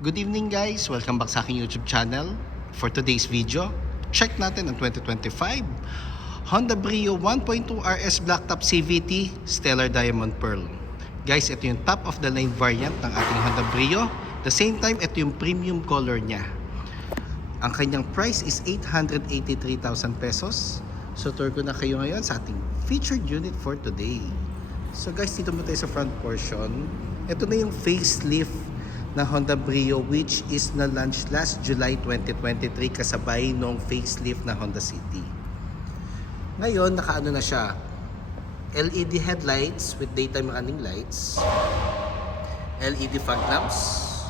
Good evening guys! Welcome back sa aking YouTube channel. For today's video, check natin ang 2025 Honda Brio 1.2 RS Blacktop CVT Stellar Diamond Pearl. Guys, ito yung top of the line variant ng ating Honda Brio. The same time, ito yung premium color niya. Ang kanyang price is 883,000 pesos. So tour ko na kayo ngayon sa ating featured unit for today. So guys, dito mo tayo sa front portion. Ito na yung facelift na Honda Brio which is na-launch last July 2023 kasabay nung facelift na Honda City. Ngayon, nakaano na siya. LED headlights with daytime running lights, LED fog lamps,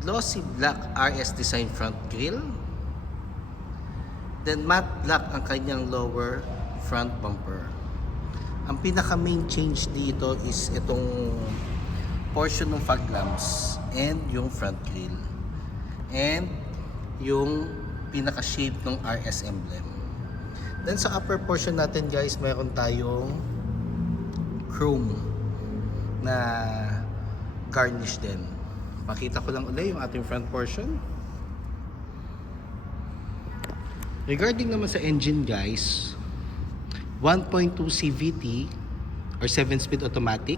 glossy black RS design front grille, then matte black ang kanyang lower front bumper. Ang pinaka main change dito is itong portion ng fog lamps and yung front grille and yung pinaka shape ng RS emblem. Then sa upper portion natin guys, mayroon tayong chrome na garnish din. Pakita ko lang ulit yung ating front portion. Regarding naman sa engine guys, 1.2 CVT or 7-speed automatic,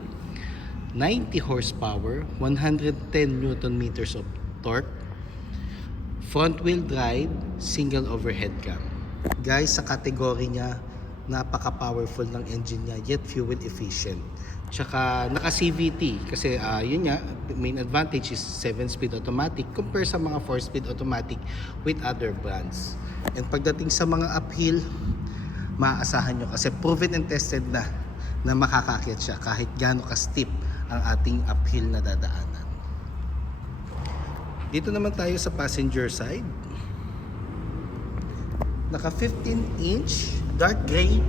90 horsepower, 110 Newton meters of torque, front wheel drive, single overhead cam. Guys, sa category niya, napaka powerful ng engine niya, yet fuel efficient. Tsaka naka CVT kasi yun nga, main advantage is 7-speed automatic compare sa mga 4-speed automatic with other brands. And pagdating sa mga uphill, maaasahan nyo kasi proven and tested na makakakyat siya kahit gaano ka steep ang ating uphill na dadaanan. Dito naman tayo sa passenger side. Naka 15-inch dark gray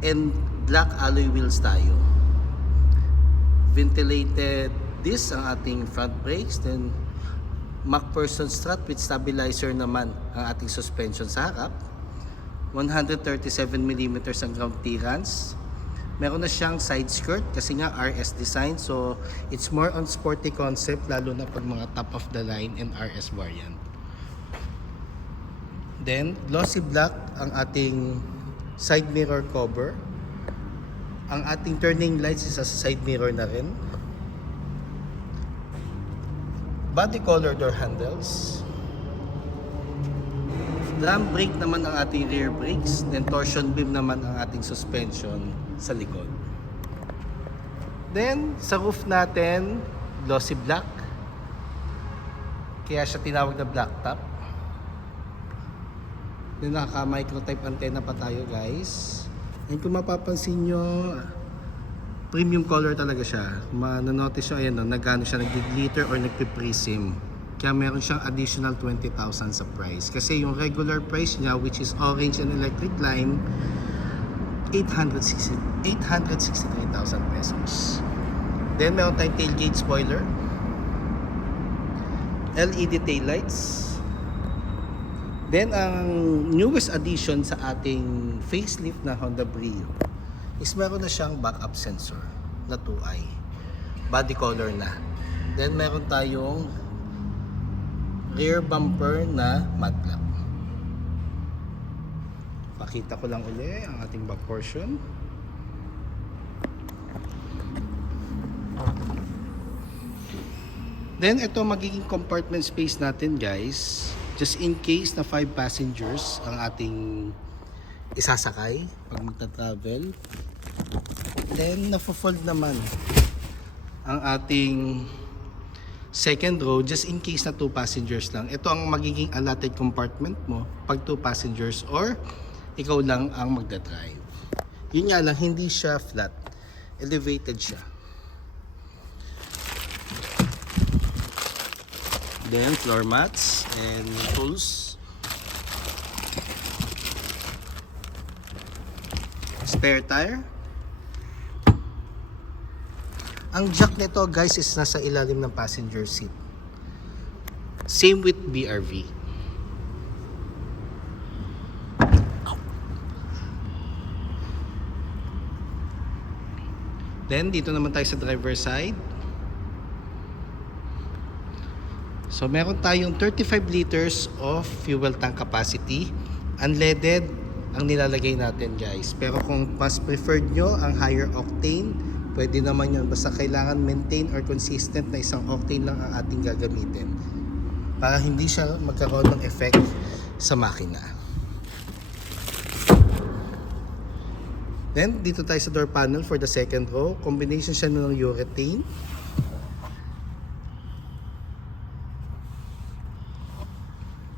and black alloy wheels tayo. Ventilated disc ang ating front brakes, then MacPherson strut with stabilizer naman ang ating suspension sa harap. 137mm ang ground clearance. Meron na siyang side skirt kasi nga RS design, so it's more on sporty concept lalo na pag mga top of the line and RS variant. Then glossy black ang ating side mirror cover. Ang ating turning lights is sa side mirror na rin. Body color door handles. Drum brake naman ang ating rear brakes, then torsion beam naman ang ating suspension sa likod. Then sa roof natin, glossy black, kaya siya tinawag na black top. Then naka micro type antenna pa tayo guys. And kung mapapansin nyo, premium color talaga siya. Mananotice nyo, ayan o, nagano siya, nag-glitter or nagpiprism. Kaya meron siyang additional 20,000 sa price. Kasi yung regular price niya, which is orange and electric lime, 863,000 pesos. Then meron tayong tailgate spoiler, LED taillights. Then ang newest addition sa ating facelift na Honda Brio is meron na siyang backup sensor na 2i. Body color na. Then meron tayong rear bumper na matte black. Pakita ko lang uli ang ating back portion. Then ito magiging compartment space natin guys. Just in case na 5 passengers ang ating isasakay pag magta-travel. Then nafo-fold naman ang ating second row just in case na 2 passengers lang. Ito ang magiging allotted compartment mo pag 2 passengers or ikaw lang ang magdadrive. Yun nga lang, hindi siya flat. Elevated siya. Then floor mats and tools. Spare tire. Ang jack nito guys is nasa ilalim ng passenger seat. Same with BRV. Then dito naman tayo sa driver side. So meron tayong 35 liters of fuel tank capacity. Unleaded ang nilalagay natin guys. Pero kung mas preferred nyo ang higher octane, pwede naman yun. Basta kailangan maintain or consistent na isang octane lang ang ating gagamitin. Para hindi siya magkaroon ng effect sa makina. Then, dito tayo sa door panel for the second row. Combination siya ng urethane.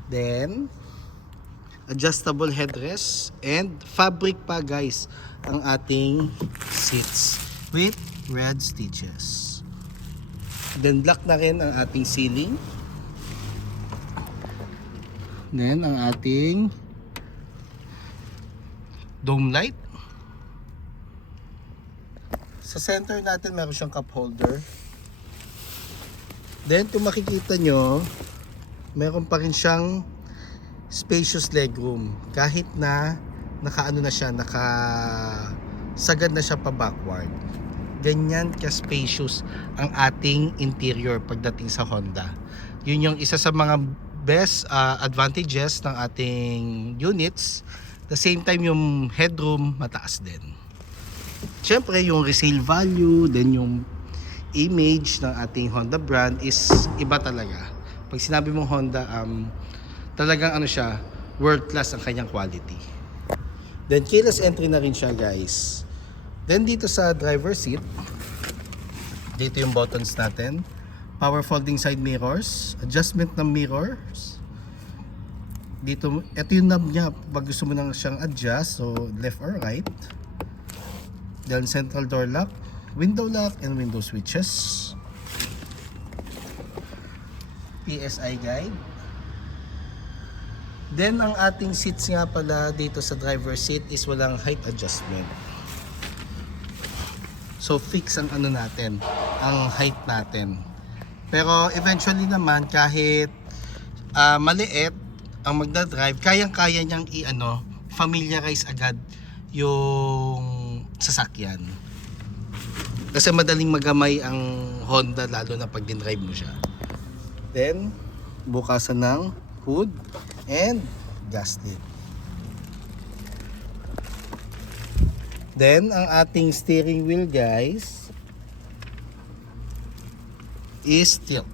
Then, adjustable headrest. And fabric pa guys ang ating seats with red stitches. Then, black na rin ang ating ceiling. Then, ang ating dome light. Sa center natin meron siyang cup holder. Then kung makikita nyo, meron pa rin siyang spacious legroom. Kahit na nakaano na siya, nakasagad na siya pa backward. Ganyan ka spacious ang ating interior pagdating sa Honda. Yun yung isa sa mga best advantages ng ating units. The same time yung headroom mataas din. Siyempre yung resale value, then yung image ng ating Honda brand is iba talaga. Pag sinabi mong Honda, talagang ano siya, world class ang kanyang quality. Then keyless entry na rin siya guys. Then dito sa driver seat, dito yung buttons natin. Power folding side mirrors, adjustment ng mirrors. Dito, ito yung knob niya pag gusto mo nang siyang adjust, so left or right. Then central door lock, window lock, and window switches. PSI guide. Then ang ating seats nga pala dito sa driver seat is walang height adjustment. So fix ang ano natin, ang height natin. Pero eventually naman kahit maliit ang magdadrive, kayang-kaya niyang familiarize agad yung sasakyan. Kasi madaling magamay ang Honda lalo na pag din-drive mo siya. Then, bukasan ng hood and gas lid. Then, ang ating steering wheel guys is tilt.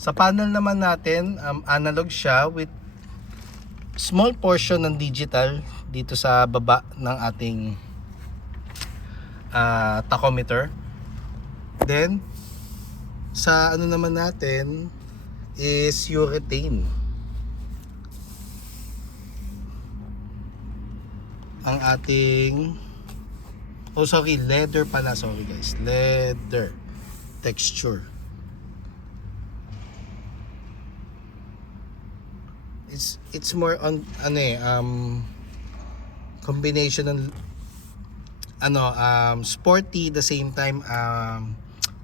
Sa panel naman natin, analog siya with small portion ng digital dito sa baba ng ating tachometer. Then sa ano naman natin is urethane. Ang ating leather pala, sorry guys, leather texture. It's more on combination ng sporty, the same time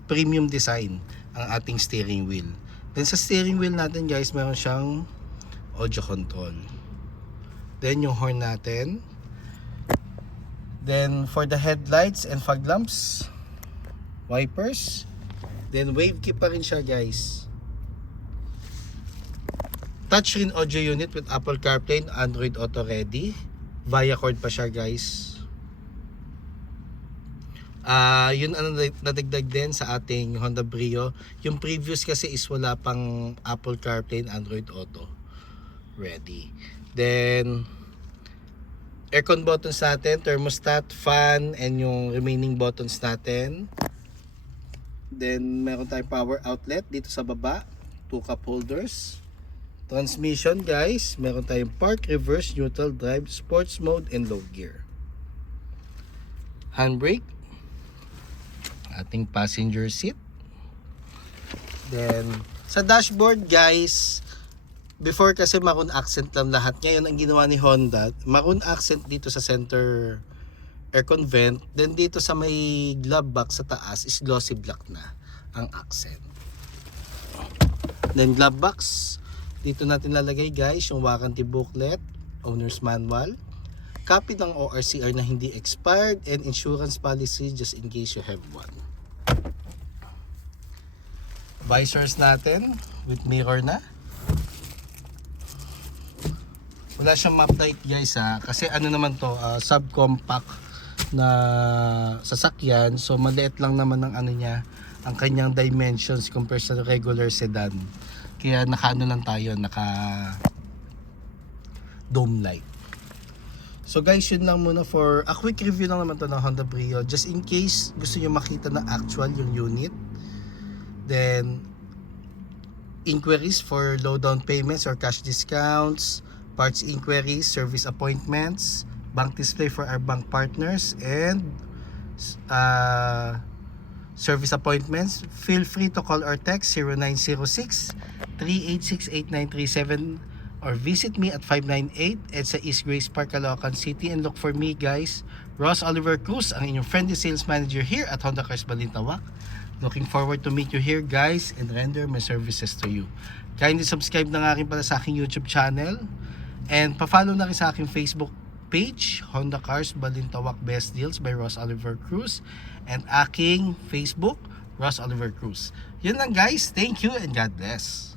premium design ang ating steering wheel. Then sa steering wheel natin guys, meron siyang audio control. Then yung horn natin. Then for the headlights and fog lamps, wipers. Then wave key pa rin siya guys. Touchscreen audio unit with Apple CarPlay and Android Auto ready. Via cord pa siya guys. Yun nadagdag din sa ating Honda Brio. Yung previous kasi is wala pang Apple CarPlay and Android Auto ready. Then aircon buttons natin, thermostat, fan, and yung remaining buttons natin. Then meron tayong power outlet dito sa baba, 2 cup holders. Transmission guys, meron tayong park, reverse, neutral, drive, sports mode, and low gear. Handbrake, ating passenger seat. Then sa dashboard guys, before kasi maroon accent lang lahat. Ngayon ang ginawa ni Honda, maroon accent dito sa center aircon vent. Then dito sa may glove box sa taas is glossy black na ang accent. Then glove box, dito natin lalagay guys yung warranty booklet, owner's manual, copy ng ORCR na hindi expired, and insurance policy just in case you have one. Visors natin with mirror na. Wala siyang map light guys kasi ano naman to, subcompact na sasakyan, so maliit lang naman ang ano niya, ang kanyang dimensions compared sa regular sedan. Kaya naka lang tayo, naka dome light. So guys, yun lang muna for a quick review lang naman to ng Honda Brio. Just in case gusto niyo makita na actual yung unit. Then inquiries for low down payments or cash discounts, parts inquiries, service appointments, bank display for our bank partners, and service appointments, feel free to call or text 0906-386-8937 or visit me at 598 EDSA East Grace Park, Caloocan City, and look for me guys, Ross Oliver Cruz, ang inyong friendly sales manager here at Honda Cars Balintawak. Looking forward to meet you here guys and render my services to you. Kindly subscribe na nga rin pala sa aking YouTube channel and pa-follow na rin sa aking Facebook page, Honda Cars Balintawak Best Deals by Ross Oliver Cruz, and aking Facebook, Ross Oliver Cruz. Yun lang guys, thank you and God bless.